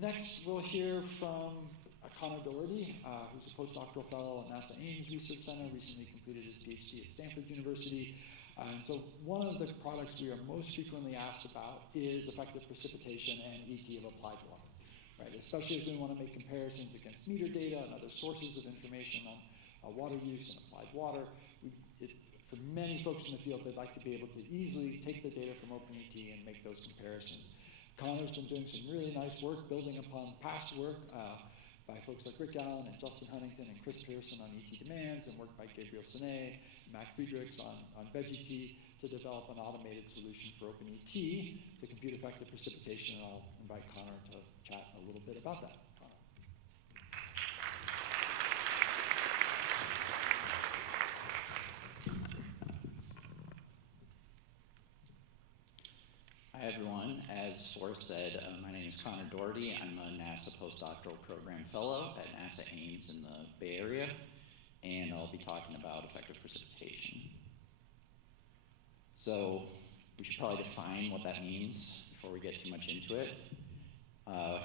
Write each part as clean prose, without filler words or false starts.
Next, we'll hear from Conor Doherty, who's a postdoctoral fellow at NASA Ames Research Center, recently completed his PhD at Stanford University. And so one of the products we are most frequently asked about is effective precipitation and ET of applied water, right? Especially as we want to make comparisons against meter data and other sources of information on water use and applied water. For many folks in the field, they'd like to be able to easily take the data from OpenET and make those comparisons. Conor's been doing some really nice work building upon past work by folks like Rick Allen and Justin Huntington and Chris Pearson on ET demands, and work by Gabriel Sinet, Mac Friedrichs on VegET to develop an automated solution for OpenET to compute effective precipitation. And I'll invite Conor to chat a little bit about that. Conor. Hi everyone, as Forrest said, my name is Conor Doherty. I'm a NASA postdoctoral program fellow at NASA Ames in the Bay Area, and I'll be talking about effective precipitation. So we should probably define what that means before we get too much into it.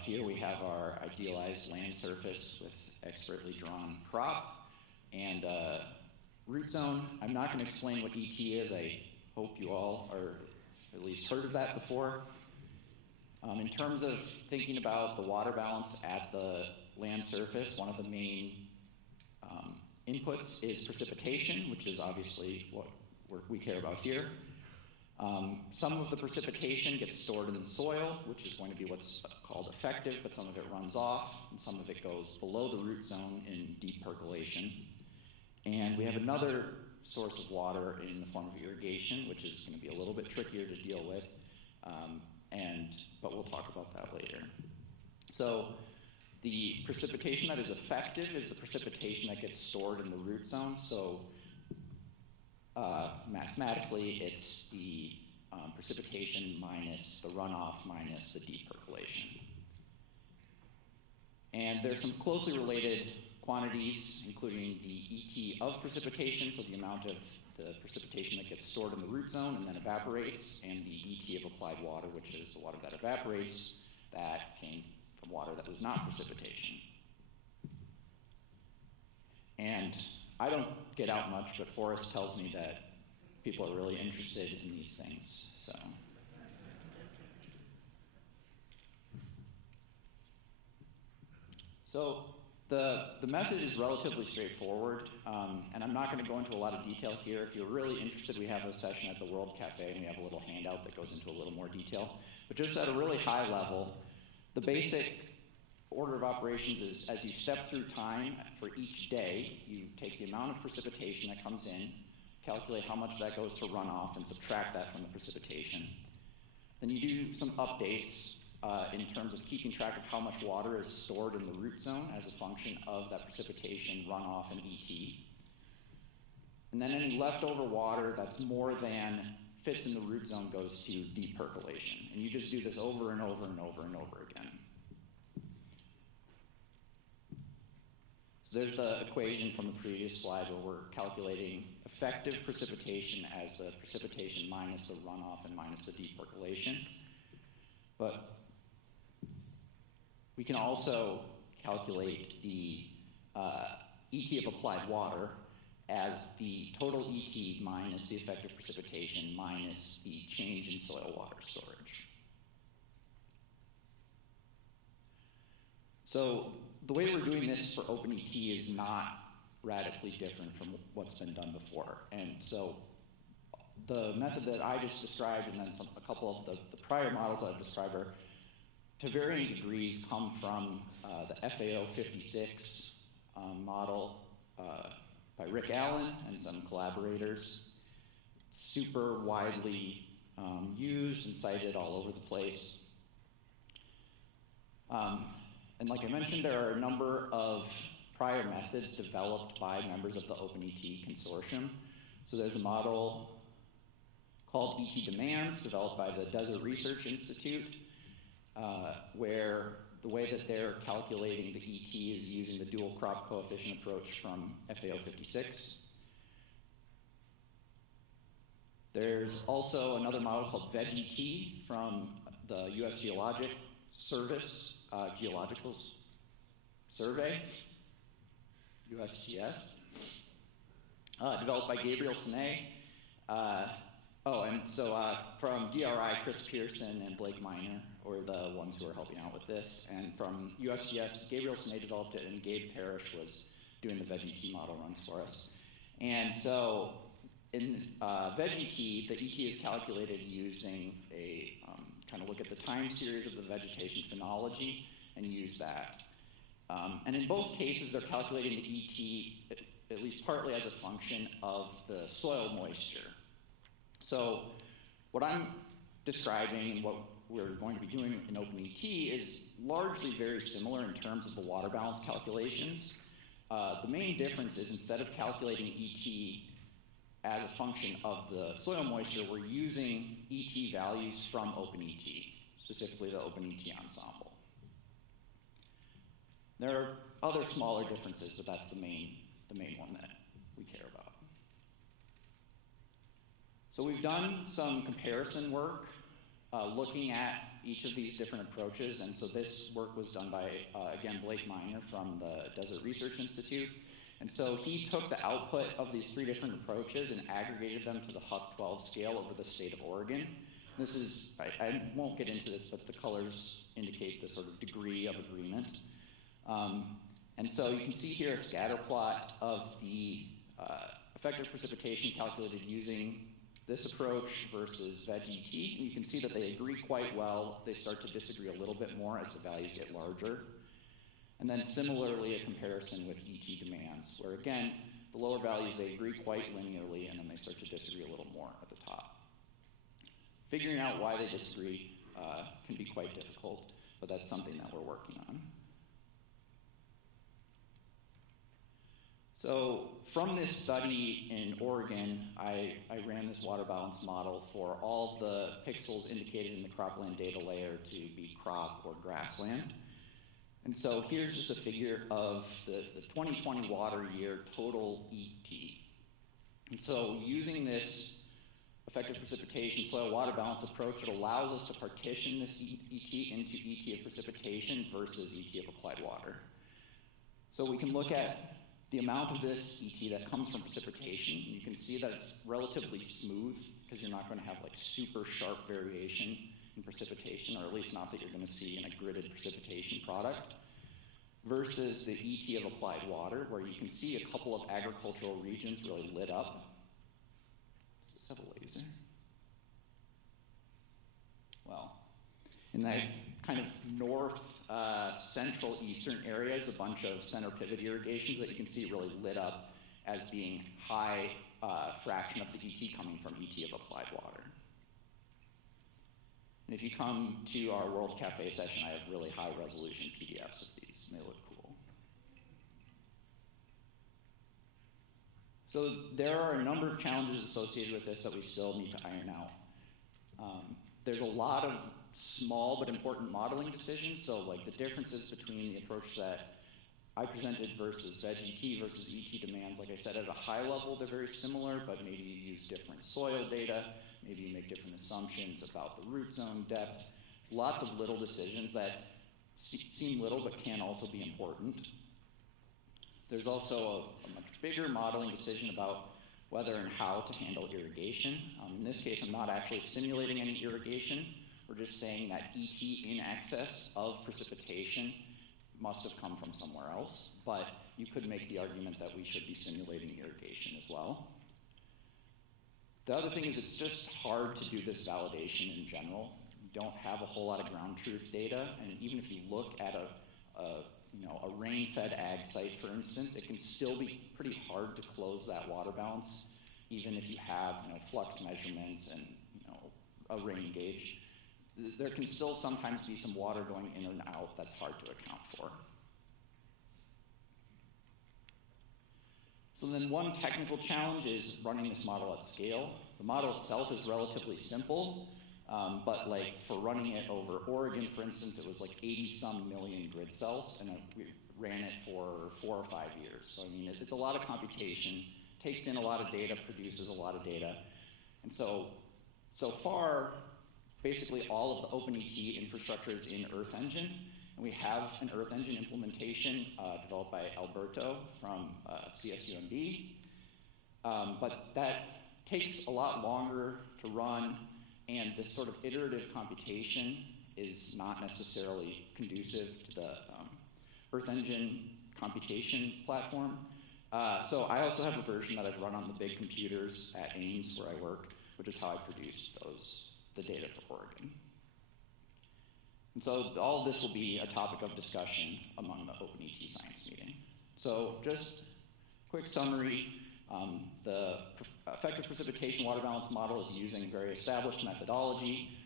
Here we have our idealized land surface with expertly drawn crop and root zone. I'm not going to explain what ET is. I hope you all are at least heard of that before. In terms of thinking about the water balance at the land surface, one of the main inputs is precipitation, which is obviously what we care about here. Some of the precipitation gets stored in the soil, which is going to be what's called effective, but some of it runs off, and some of it goes below the root zone in deep percolation. And we have another source of water in the form of irrigation, which is going to be a little bit trickier to deal with, but we'll talk about that later. So the precipitation that is effective is the precipitation that gets stored in the root zone. So mathematically, it's the precipitation minus the runoff minus the deep percolation. And there's some closely related quantities, including the ET of precipitation, so the amount of the precipitation that gets stored in the root zone and then evaporates, and the ET of applied water, which is the water that evaporates that came from water that was not precipitation. And I don't get out much, but Forrest tells me that people are really interested in these things. So the method is relatively straightforward, and I'm not going to go into a lot of detail here. If you're really interested, we have a session at the World Cafe, and we have a little handout that goes into a little more detail. But just at a really high level, the basic order of operations is as you step through time for each day, you take the amount of precipitation that comes in, calculate how much that goes to runoff, and subtract that from the precipitation. Then you do some updates in terms of keeping track of how much water is stored in the root zone as a function of that precipitation, runoff, and ET. And then any leftover water that's more than fits in the root zone goes to deep percolation. And you just do this over and over and over and over again. So there's the equation from the previous slide where we're calculating effective precipitation as the precipitation minus the runoff and minus the deep percolation. But we can also calculate the ET of applied water as the total ET minus the effective precipitation minus the change in soil water storage. So the way we're doing this for OpenET is not radically different from what's been done before. And so the method that I just described and then a couple of the prior models I've described are to varying degrees come from the FAO 56 model by Rick Allen and some collaborators. Super widely used and cited all over the place. And like I mentioned, there are a number of prior methods developed by members of the OpenET consortium. So there's a model called ET demands developed by the Desert Research Institute, where the way that they're calculating the ET is using the dual crop coefficient approach from FAO 56. There's also another model called VegET from the US Geologic Service, Geological Survey, USGS, developed by Gabriel Sine. From DRI, Chris Pearson and Blake Miner were the ones who were helping out with this. And from USGS, Gabriel Sine developed it, and Gabe Parrish was doing the VegET model runs for us. And so in VegET, the ET is calculated using a kind of look at the time series of the vegetation phenology and use that. And in both cases, they're calculating the ET at least partly as a function of the soil moisture. So what I'm describing and what we're going to be doing in OpenET is largely very similar in terms of the water balance calculations. The main difference is instead of calculating ET as a function of the soil moisture, we're using ET values from OpenET, specifically the OpenET ensemble. There are other smaller differences, but that's the main one that we care about. So we've done some comparison work looking at each of these different approaches, and so this work was done by, again, Blake Miner from the Desert Research Institute. And so he took the output of these 3 different approaches and aggregated them to the Huck 12 scale over the state of Oregon. This is, I won't get into this, but the colors indicate the sort of degree of agreement. And so you can see here a scatter plot of the effective precipitation calculated using this approach versus VegET. And you can see that they agree quite well. They start to disagree a little bit more as the values get larger. And then similarly, a comparison with ET demands, where again, the lower values, they agree quite linearly, and then they start to disagree a little more at the top. Figuring out why they disagree can be quite difficult, but that's something that we're working on. So from this study in Oregon, I ran this water balance model for all the pixels indicated in the cropland data layer to be crop or grassland. And so here's just a figure of the 2020 water year total ET. And so using this effective precipitation soil water balance approach, it allows us to partition this ET into ET of precipitation versus ET of applied water. So we can look at the amount of this ET that comes from precipitation. You can see that it's relatively smooth because you're not going to have like super sharp variation in precipitation, or at least not that you're going to see in a gridded precipitation product, versus the ET of applied water, where you can see a couple of agricultural regions really lit up. Does this have a laser? Well, in that kind of north, central eastern areas, a bunch of center pivot irrigations that you can see really lit up as being high fraction of the ET coming from ET of applied water. And if you come to our World Cafe session, I have really high resolution PDFs of these, and they look cool. So there are a number of challenges associated with this that we still need to iron out. There's a lot of small but important modeling decisions. So like the differences between the approach that I presented versus VegET versus ET demands, like I said, at a high level, they're very similar, but maybe you use different soil data, maybe you make different assumptions about the root zone depth. Lots of little decisions that seem little but can also be important. There's also a much bigger modeling decision about whether and how to handle irrigation. In this case, I'm not actually simulating any irrigation. We're just saying that ET in excess of precipitation must have come from somewhere else, but you could make the argument that we should be simulating irrigation as well. The other thing is it's just hard to do this validation in general. You don't have a whole lot of ground truth data, and even if you look at a rain-fed ag site, for instance, it can still be pretty hard to close that water balance, even if you have flux measurements and a rain gauge. There can still sometimes be some water going in and out that's hard to account for. So then one technical challenge is running this model at scale. The model itself is relatively simple, but like for running it over Oregon, for instance, it was like 80-some million grid cells, and we ran it for 4 or 5 years. So I mean, it's a lot of computation, takes in a lot of data, produces a lot of data. And so far, basically all of the OpenET infrastructure is in Earth Engine, And we have an Earth Engine implementation developed by Alberto from CSUMB. But that takes a lot longer to run, and this sort of iterative computation is not necessarily conducive to the Earth Engine computation platform. So I also have a version that I've run on the big computers at Ames where I work, which is how I produce the data for Oregon. And so all of this will be a topic of discussion among the OpenET science meeting. So just quick summary, the effective precipitation water balance model is using very established methodology.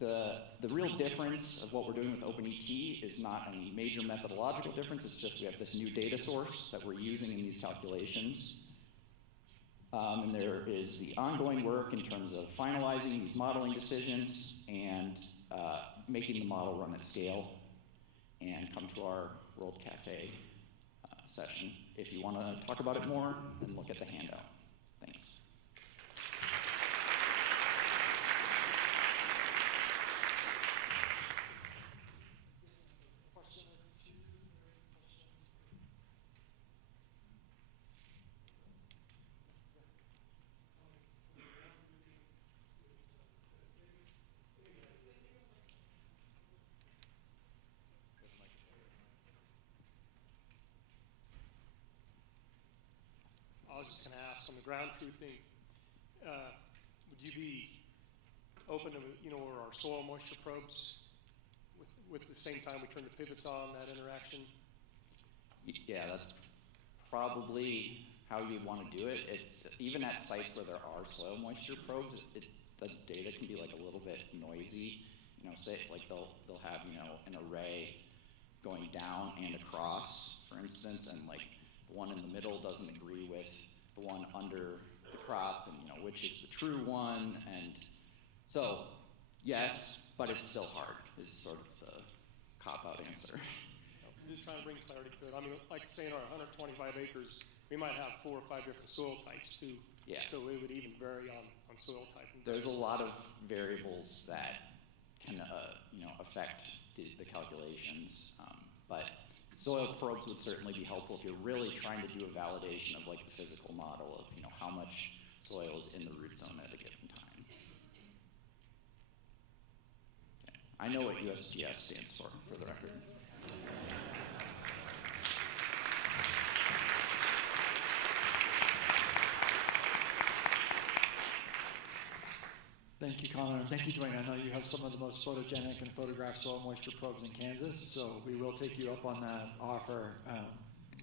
The real difference of what we're doing with OpenET is not any major methodological difference, it's just we have this new data source that we're using in these calculations. And there is the ongoing work in terms of finalizing these modeling decisions and making the model run at scale, and come to our World Cafe session if you want to talk about it more and look at the handout. Thanks. I was just going to ask, on the ground truthing, would you be open to, our soil moisture probes with the same time we turn the pivots on, that interaction? Yeah, that's probably how you want to do it. Even at sites where there are soil moisture probes, the data can be like a little bit noisy. Say like they'll have an array going down and across, for instance, and like the one in the middle doesn't agree with the one under the crop, and which is the true one. And so yes, but it's still hard is sort of the cop-out answer. I'm just trying to bring clarity to it. I mean, like say in our 125 acres, we might have 4 or 5 different soil types too. Yeah. So it would even vary on soil type. There's a lot of variables that can affect the calculations, but soil probes would certainly be helpful if you're really trying to do a validation of like the physical model of how much soil is in the root zone at a given time. Okay. I know what USGS stands for the record. Thank you, Conor, and thank you, Dwayne. I know you have some of the most photogenic and photographed soil moisture probes in Kansas, so we will take you up on that offer.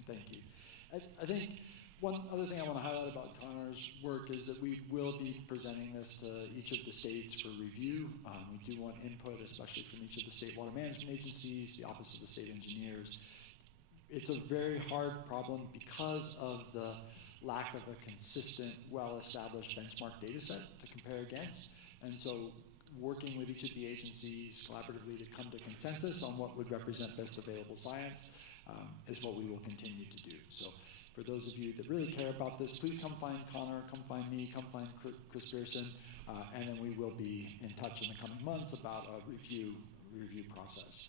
Thank you. I think one other thing I want to highlight about Conor's work is that we will be presenting this to each of the states for review. We do want input, especially from each of the state water management agencies, the Office of the State Engineers. It's a very hard problem because of the lack of a consistent, well-established benchmark data set to compare against. And so working with each of the agencies collaboratively to come to consensus on what would represent best available science is what we will continue to do. So for those of you that really care about this, please come find Conor, come find me, come find Chris Pearson, and then we will be in touch in the coming months about a review process.